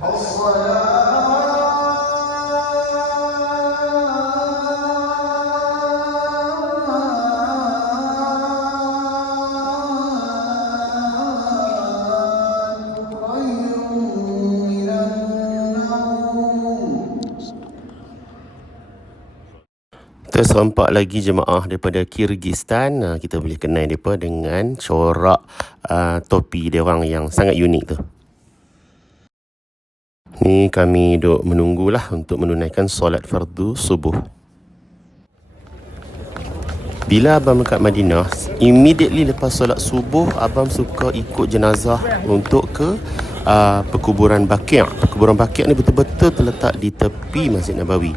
Terserempak lagi jemaah daripada Kyrgyzstan. Kita boleh kenal mereka dengan corak topi dia orang yang sangat unik tu. Ni kami duk menunggulah untuk menunaikan solat fardu subuh. Bila abang dekat Madinah, immediately lepas solat subuh, abang suka ikut jenazah untuk ke perkuburan Baqi'. Perkuburan Baqi' ni betul-betul terletak di tepi Masjid Nabawi.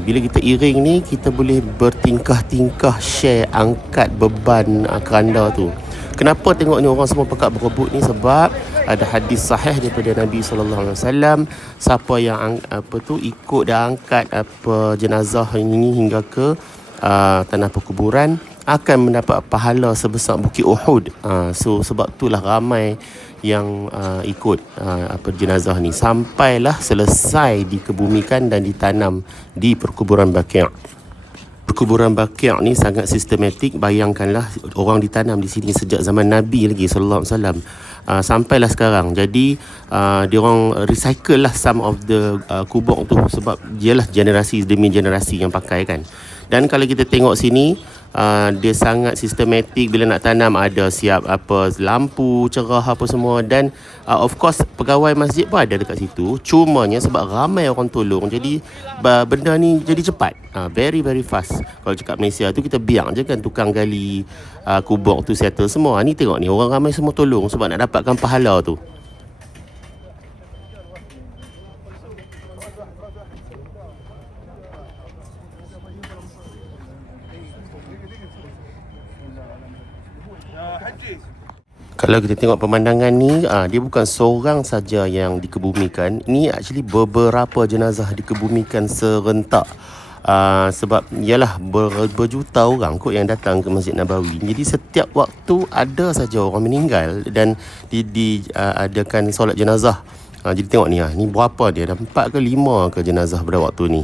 Bila kita iring ni, kita boleh bertingkah-tingkah share angkat beban keranda tu. Kenapa tengok ni orang semua pekat berebut ni? Sebab ada hadis sahih daripada Nabi SAW, siapa yang ikut dan angkat jenazah ini hingga ke tanah perkuburan akan mendapat pahala sebesar Bukit Uhud. So sebab itulah ramai yang ikut jenazah ni sampailah selesai dikebumikan dan ditanam di perkuburan Baqi'. Perkuburan Baqi' ni sangat sistematik. Bayangkanlah orang ditanam di sini sejak zaman Nabi lagi sallallahu alaihi wasallam. Sampailah sekarang. Jadi dia orang recycle lah some of the kubur tu sebab dialah generasi demi generasi yang pakai kan. Dan kalau kita tengok sini, dia sangat sistematik. Bila nak tanam ada siap lampu cerah apa semua. Dan of course pegawai masjid pun ada dekat situ. Cumanya sebab ramai orang tolong, jadi benda ni jadi cepat, very very fast. Kalau cakap Malaysia tu kita biar je kan tukang gali kubur tu settle semua. Ni tengok ni orang ramai semua tolong sebab nak dapatkan pahala tu. Kalau kita tengok pemandangan ni, dia bukan seorang saja yang dikebumikan. Ini actually beberapa jenazah dikebumikan serentak. Sebab ialah berjuta orang kot yang datang ke Masjid Nabawi. Jadi setiap waktu ada saja orang meninggal dan diadakan solat jenazah. Jadi tengok ni, ni berapa dia? Dah 4 ke 5 ke jenazah pada waktu ni.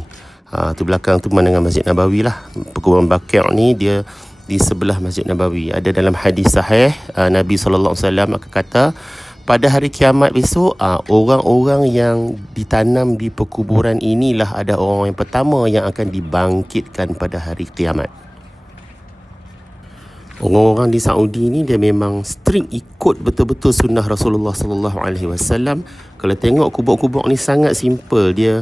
Tu belakang tu pemandangan Masjid Nabawi lah. Perkuburan Baqi' ni dia di sebelah Masjid Nabawi. Ada dalam hadis sahih Nabi SAW akan kata pada hari kiamat besok, orang-orang yang ditanam di perkuburan inilah ada orang yang pertama yang akan dibangkitkan pada hari kiamat. Orang-orang di Saudi ni dia memang strict ikut betul-betul sunnah Rasulullah SAW. Kalau tengok kubur-kubur ni sangat simple. Dia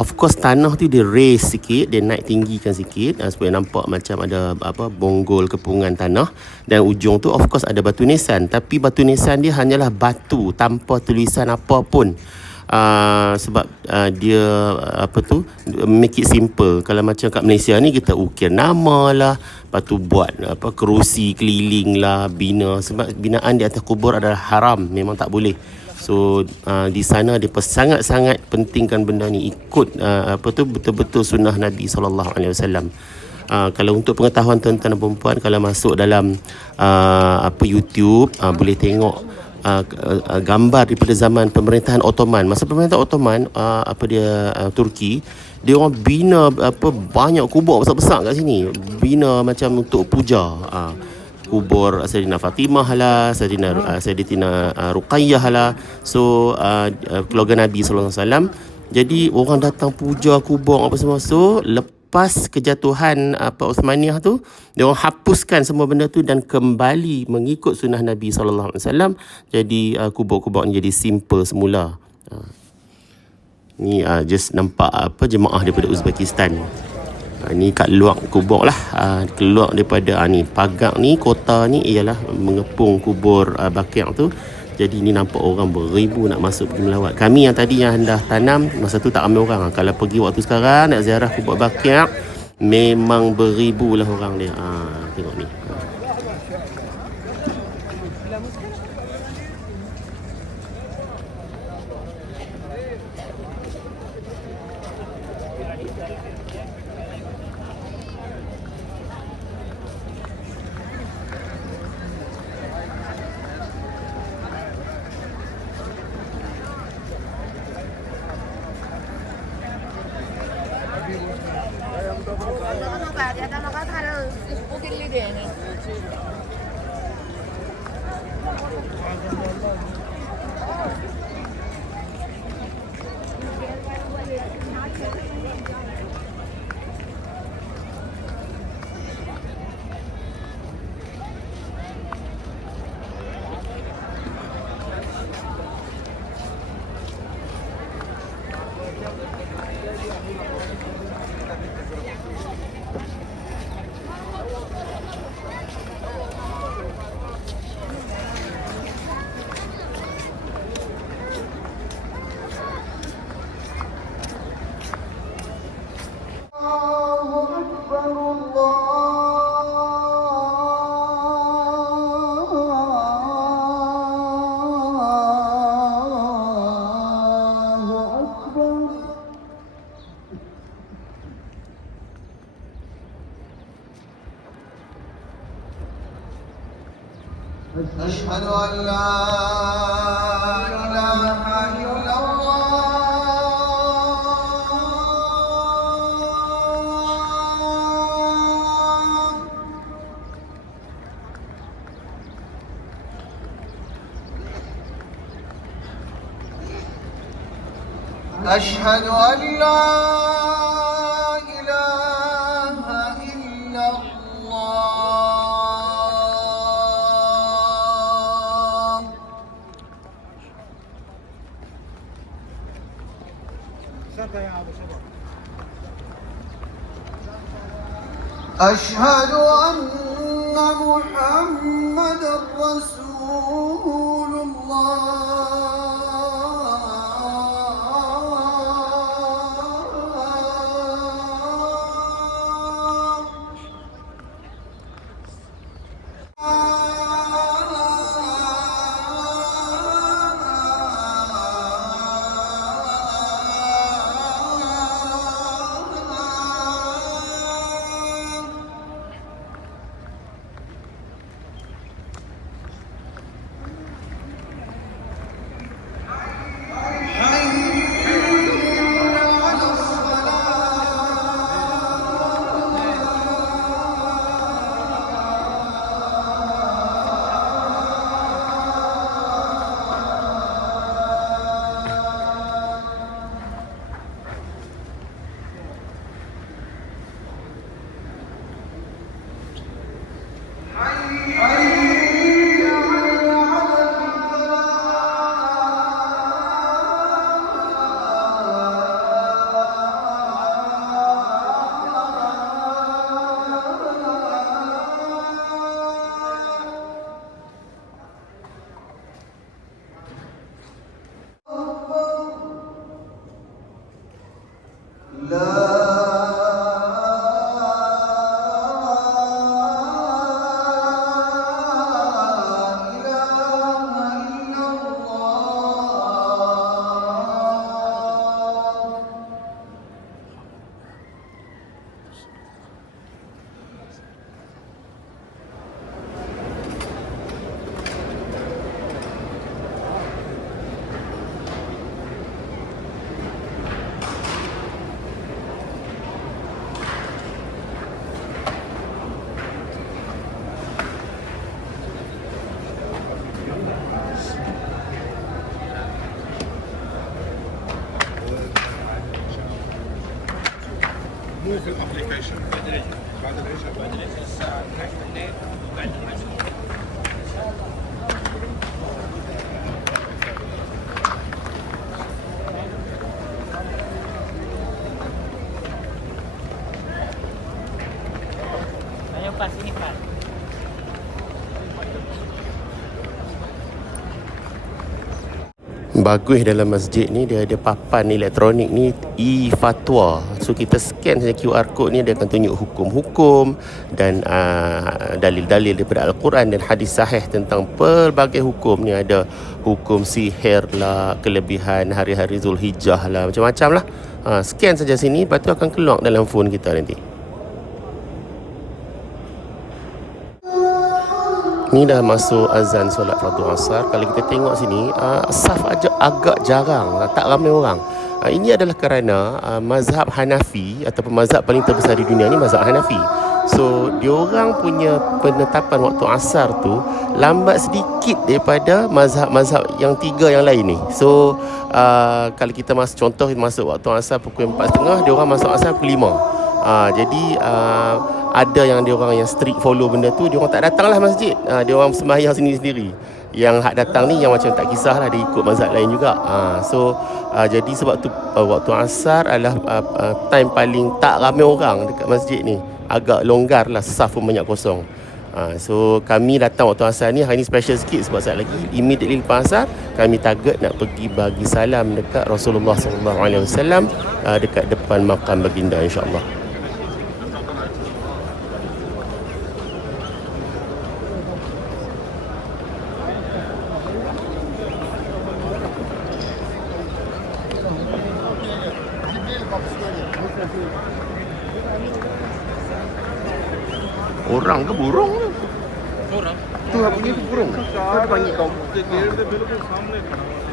of course tanah tu dia raise sikit, dia naik tinggikan sikit supaya nampak macam ada bonggol kepungan tanah, dan ujung tu of course ada batu nisan. Tapi batu nisan dia hanyalah batu tanpa tulisan apa pun. Sebab dia make it simple. Kalau macam kat Malaysia ni kita ukir nama lah, lepas tu buat kerusi keliling lah, bina. Sebab binaan di atas kubur adalah haram, memang tak boleh. So di sana dia sangat-sangat pentingkan benda ni, ikut betul-betul sunnah Nabi SAW. Kalau untuk pengetahuan tuan-tuan dan perempuan, kalau masuk dalam YouTube, boleh tengok gambar daripada zaman pemerintahan Ottoman. Masa pemerintahan Ottoman, Turki, dia orang bina banyak kubur besar-besar kat sini. Bina macam untuk puja. Kubur Sayyidina Fatimah lah, Sayyidatina Ruqayyah lah. So keluarga Nabi SAW. Jadi orang datang puja kubur apa semua. So lepas kejatuhan Uthmaniyah tu, dia orang hapuskan semua benda tu dan kembali mengikut sunnah Nabi SAW. Jadi kubur-kubur ni jadi simple semula. Ni just nampak jemaah daripada Uzbekistan. Ni kat luar kubur lah, keluar daripada ni pagar ni, kota ni ialah mengepung kubur Baqi' tu. Jadi ni nampak orang beribu nak masuk pergi melawat. Kami yang tadi yang dah tanam, masa tu tak ramai orang. Kalau pergi waktu sekarang nak ziarah kubur Baqi', memang beribu lah orang dia. Tengok ni. أشهد أن لا إله إلا الله. أشهد أن لا إله إلا الله. أشهد أن محمدا رسول مو في الابلكيشن بعد العشاء بعد العشاء الساعه 12 بالليل بعد العشاء. Ayo Pak, sini Pak. Bagus dalam masjid ni dia ada papan elektronik ni e-fatwa. So kita scan saja QR code ni, dia akan tunjuk hukum-hukum dan dalil-dalil daripada Al-Quran dan hadis sahih tentang pelbagai hukum ni. Ada hukum sihir lah, kelebihan hari-hari Zulhijjah lah, macam-macam lah. Scan saja sini, lepas tu akan keluar dalam phone kita nanti. Ni dah masuk azan solat fardu asar. Kalau kita tengok sini, saf agak jarang, tak ramai orang. Ini adalah kerana mazhab Hanafi ataupun mazhab paling terbesar di dunia ni mazhab Hanafi. So diorang punya penetapan waktu asar tu lambat sedikit daripada mazhab-mazhab yang tiga yang lain ni. So kalau kita contoh masuk waktu asar pukul 4.30, diorang masuk asar pukul 5. Jadi ada yang diorang yang strict follow benda tu, diorang tak datanglah masjid. Diorang sembahyang sendiri-sendiri. Yang hak datang ni yang macam tak kisahlah, dia ikut mazhab lain juga. Jadi sebab tu waktu asar adalah time paling tak ramai orang dekat masjid ni. Agak longgar lah, saf pun banyak kosong. So kami datang waktu asar ni, hari ni special sikit sebab saat lagi immediately lepas asar kami target nak pergi bagi salam dekat Rasulullah sallallahu alaihi wasallam dekat depan makam baginda, insya-Allah. Orang ke burung? Orang. Tu apa ni, tu burung? Kau panggil kau. Gate के बिल्कुल सामने खड़ा हुआ है।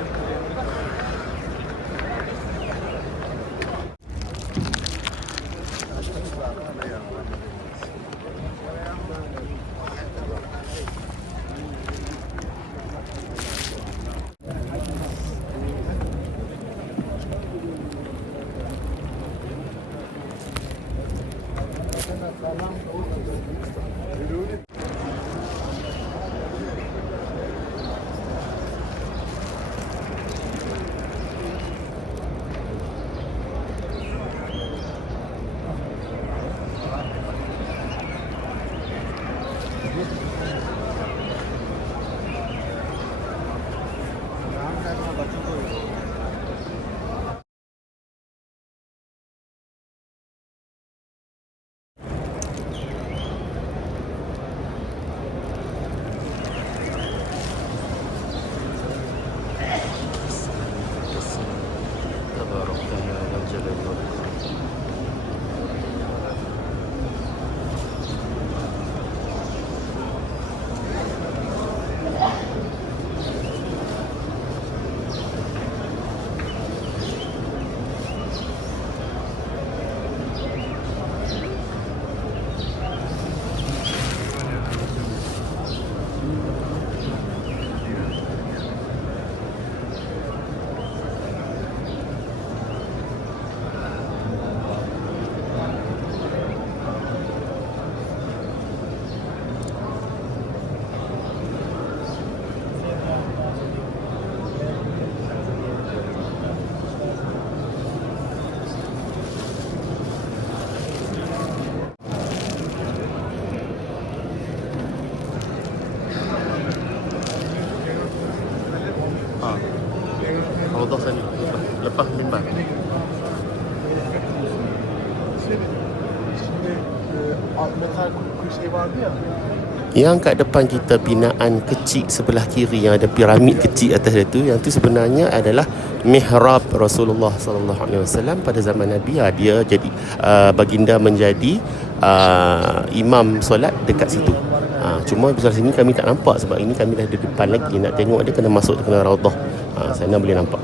Raudhah sana lepas mimbar. Yang kat depan kita binaan kecil sebelah kiri yang ada piramid kecil atas dia tu, yang tu sebenarnya adalah mihrab Rasulullah sallallahu alaihi wasallam pada zaman Nabi. Dia jadi baginda menjadi imam solat dekat situ. Cuma besar sini kami tak nampak sebab ini kami dah di depan lagi. Nak tengok dia kena masuk, kena raudhah. Sana boleh nampak.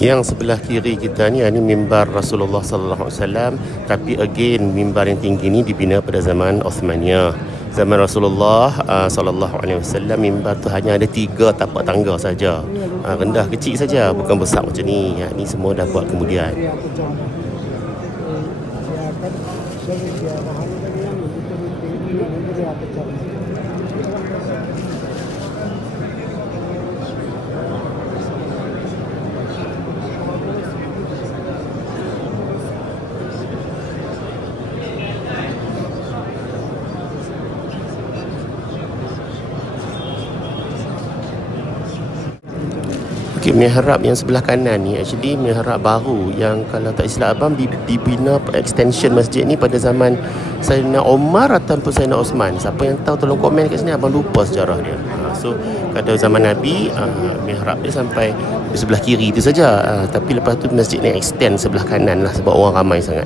Yang sebelah kiri kita ni mimbar Rasulullah sallallahu alaihi wasallam, tapi again mimbar yang tinggi ni dibina pada zaman Uthmaniyah. Zaman Rasulullah sallallahu alaihi wasallam mimbar tu hanya ada 3 tapak tangga saja. Rendah kecil saja, bukan besar macam ni. Ni semua dah buat kemudian. Okay, mihrab yang sebelah kanan ni actually mihrab baru yang kalau tak silap abang dibina extension masjid ni pada zaman Sayyidina Umar ataupun Sayyidina Osman. Siapa yang tahu tolong komen kat sini, abang lupa sejarah dia. So pada zaman Nabi mihrab dia sampai di sebelah kiri tu saja. Tapi lepas tu masjid ni extend sebelah kanan lah sebab orang ramai sangat.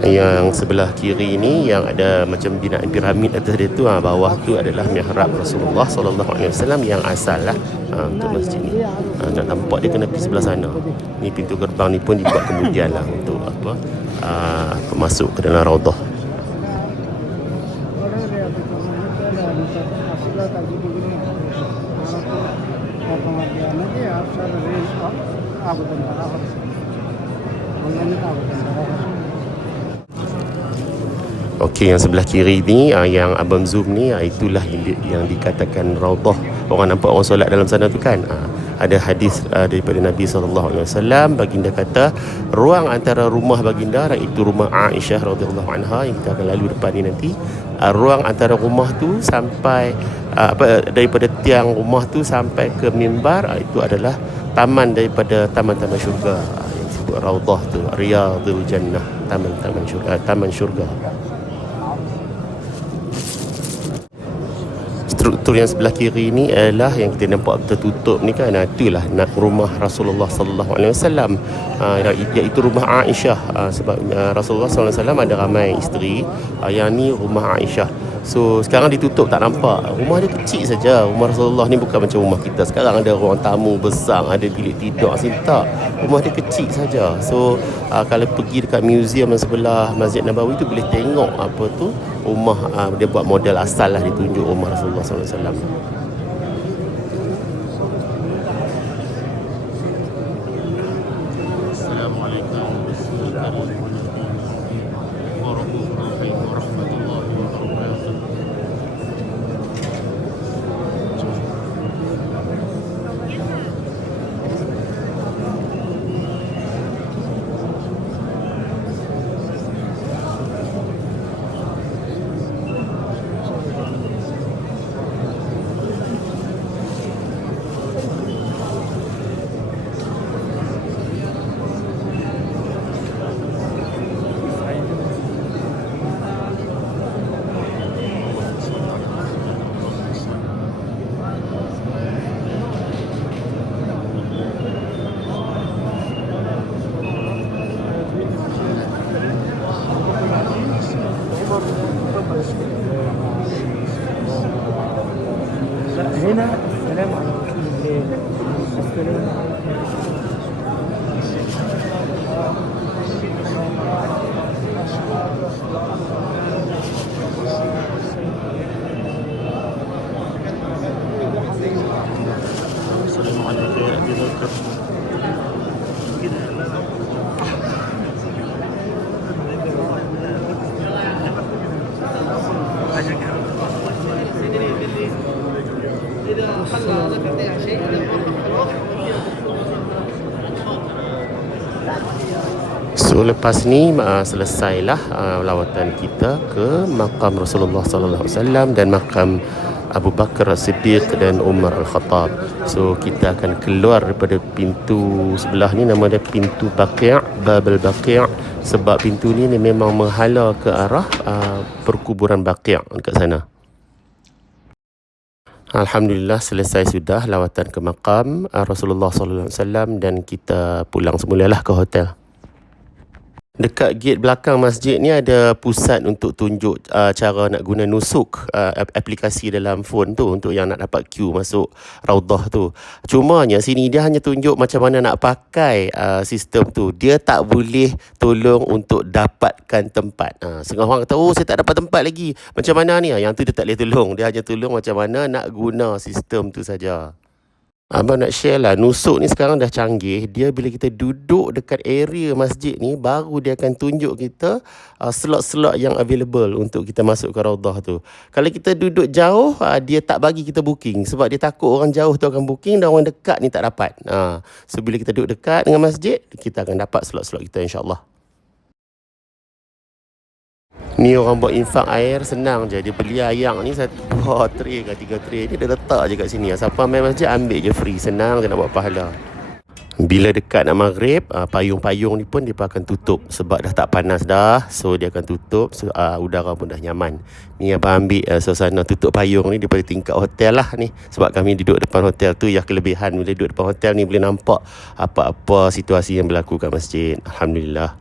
Yang sebelah kiri ni yang ada macam binaan piramid atas dia tu, bawah tu adalah mihrab Rasulullah sallallahu alaihi wasallam yang asal lah untuk masjid ni. Nak nampak dia kena pergi sebelah sana. Ni pintu gerbang ni pun dibuat kemudian lah untuk masuk ke dalam raudhah. Okey, yang sebelah kiri ni yang abang zoom ni, itulah yang dikatakan raudhah. Orang nampak orang solat dalam sana tu kan. Ada hadis daripada Nabi SAW, baginda kata ruang antara rumah baginda, iaitu rumah Aisyah radhiyallahu anha yang kita akan lalu depan ni nanti, ruang antara rumah tu sampai daripada tiang rumah tu sampai ke mimbar, itu adalah taman daripada taman-taman syurga yang disebut raudhah tu, riyadul jannah, taman-taman syurga, taman syurga. Struktur yang sebelah kiri ni adalah yang kita nampak tertutup ni kan, itulah rumah Rasulullah sallallahu alaihi wasallam, iaitu rumah Aisyah, sebab Rasulullah sallallahu alaihi wasallam ada ramai isteri, yang ni rumah Aisyah. So sekarang ditutup, tak nampak. Rumah dia kecil saja. Rumah Rasulullah ni bukan macam rumah kita sekarang ada ruang tamu besar, ada bilik tidur sini, tak. Rumah dia kecil saja. So kalau pergi dekat museum yang sebelah Masjid Nabawi tu boleh tengok apa tu rumah, dia buat model asal lah, ditunjuk rumah Rasulullah SAW. Assalamualaikum warahmatullahi wabarakatuh. هنا السلام على رسول الله. السلام So lepas ni selesailah lawatan kita ke makam Rasulullah sallallahu alaihi wasallam dan makam Abu Bakar As-Siddiq dan Umar Al-Khattab. So kita akan keluar daripada pintu sebelah ni, nama dia pintu Baqi', Babul Baqi', sebab pintu ni memang menghala ke arah perkuburan Baqi' dekat sana. Alhamdulillah selesai sudah lawatan ke makam Rasulullah sallallahu alaihi wasallam dan kita pulang semulalah ke hotel. Dekat gate belakang masjid ni ada pusat untuk tunjuk cara nak guna nusuk, aplikasi dalam phone tu untuk yang nak dapat queue masuk raudhah tu. Cumanya sini dia hanya tunjuk macam mana nak pakai sistem tu. Dia tak boleh tolong untuk dapatkan tempat. Setengah orang kata, oh saya tak dapat tempat lagi. Macam mana ni? Yang tu dia tak boleh tolong. Dia hanya tolong macam mana nak guna sistem tu saja. Abang nak share lah, nusuk ni sekarang dah canggih. Dia bila kita duduk dekat area masjid ni, baru dia akan tunjuk kita slot-slot yang available untuk kita masuk ke raudhah tu. Kalau kita duduk jauh, dia tak bagi kita booking. Sebab dia takut orang jauh tu akan booking dan orang dekat ni tak dapat. So bila kita duduk dekat dengan masjid, kita akan dapat slot-slot kita insyaAllah. Ni orang buat infak air senang je. Dia beli ayam ni 1 buah tray ke 3 tray ni, dia letak je kat sini. Siapa main masjid ambil je free. Senang je nak buat pahala. Bila dekat nak maghrib, payung-payung ni pun dia pun akan tutup sebab dah tak panas dah. So dia akan tutup, so, udara pun dah nyaman. Ni abang ambil suasana tutup payung ni daripada tingkat hotel lah ni. Sebab kami duduk depan hotel tu, yang kelebihan bila duduk depan hotel ni boleh nampak apa-apa situasi yang berlaku kat masjid. Alhamdulillah.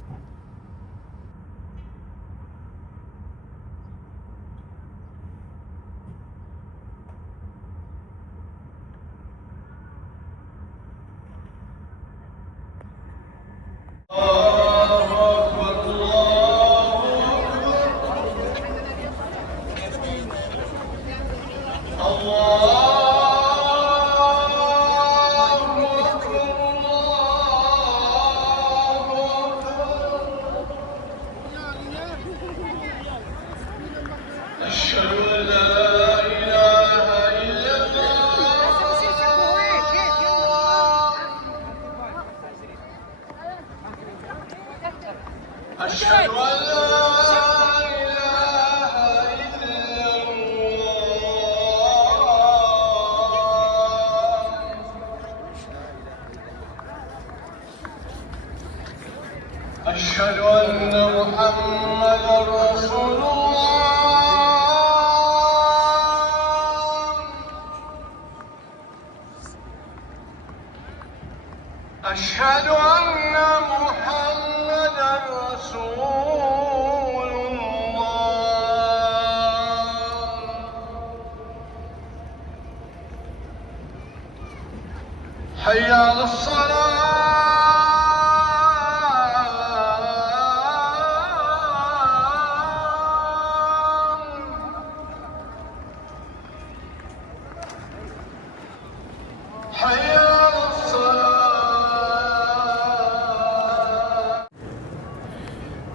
أشهد أن محمدا رسول الله أشهد أن محمدا رسول الله حي على الصلاة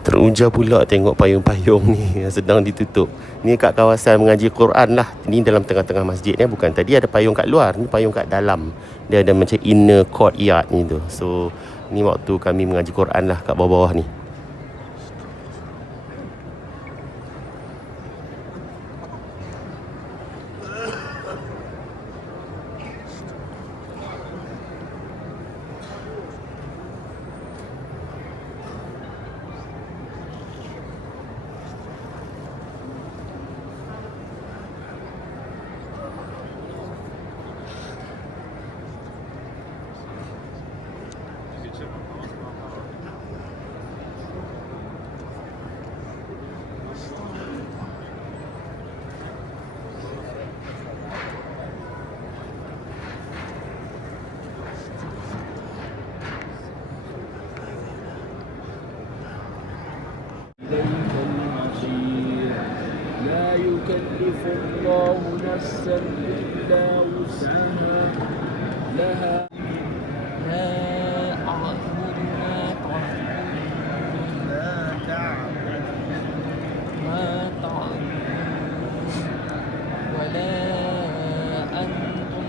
Teruja pula tengok payung-payung ni sedang ditutup. Ni kat kawasan mengaji Quran lah. Ni dalam tengah-tengah masjid ni. Bukan tadi ada payung kat luar, ni payung kat dalam. Dia ada macam inner courtyard ni tu. So ni waktu kami mengaji Quran lah kat bawah-bawah ni. إليك المصير لا يكلف الله نفسا إلا وسعها لها لا أعبد ما تعبدون ولا أنتم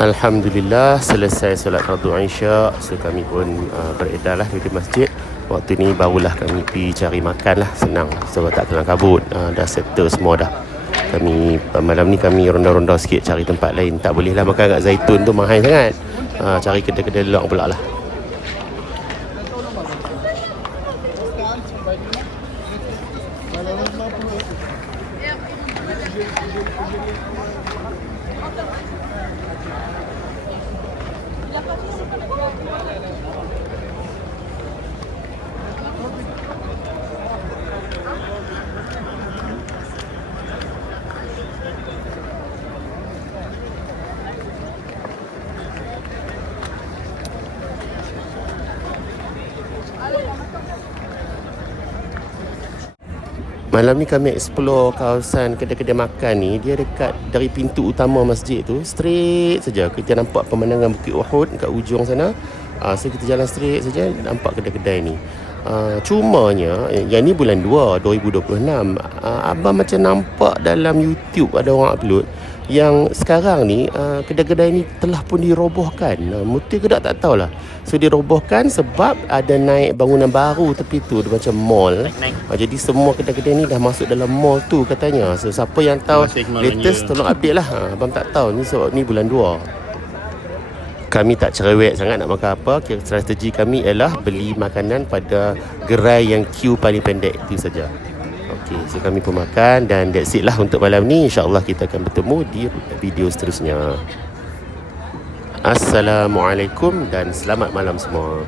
Alhamdulillah, selesai solat fardu Isya. So kami pun beredar lah di masjid. Waktu ni barulah kami pergi cari makan lah. Senang sebab tak kelang kabut, dah settle semua dah. Kami malam ni kami ronda-ronda sikit cari tempat lain. Tak boleh lah makan kat Zaitun tu, mahal sangat. Cari kedai-kedai lelak pula lah. Malam ni kami explore kawasan kedai-kedai makan ni. Dia dekat dari pintu utama masjid tu, straight saja kita nampak pemandangan Bukit Uhud kat ujung sana. So kita jalan straight saja nampak kedai-kedai ni. Cumanya yang ni bulan 2 2026. Abang macam nampak dalam YouTube ada orang upload yang sekarang ni kedai-kedai ni telah pun dirobohkan. Betul ke tak tahulah. So dirobohkan sebab ada naik bangunan baru tepi tu, dia macam mall. Jadi semua kedai-kedai ni dah masuk dalam mall tu katanya. So siapa yang tahu latest tolong update lah. Abang tak tahu ni sebab ni bulan 2. Kami tak cerewet sangat nak makan apa. Strategi kami ialah beli makanan pada gerai yang queue paling pendek. Itu saja. Okey, so kami pun makan dan that's it lah untuk malam ni. InsyaAllah kita akan bertemu di video seterusnya. Assalamualaikum dan selamat malam semua.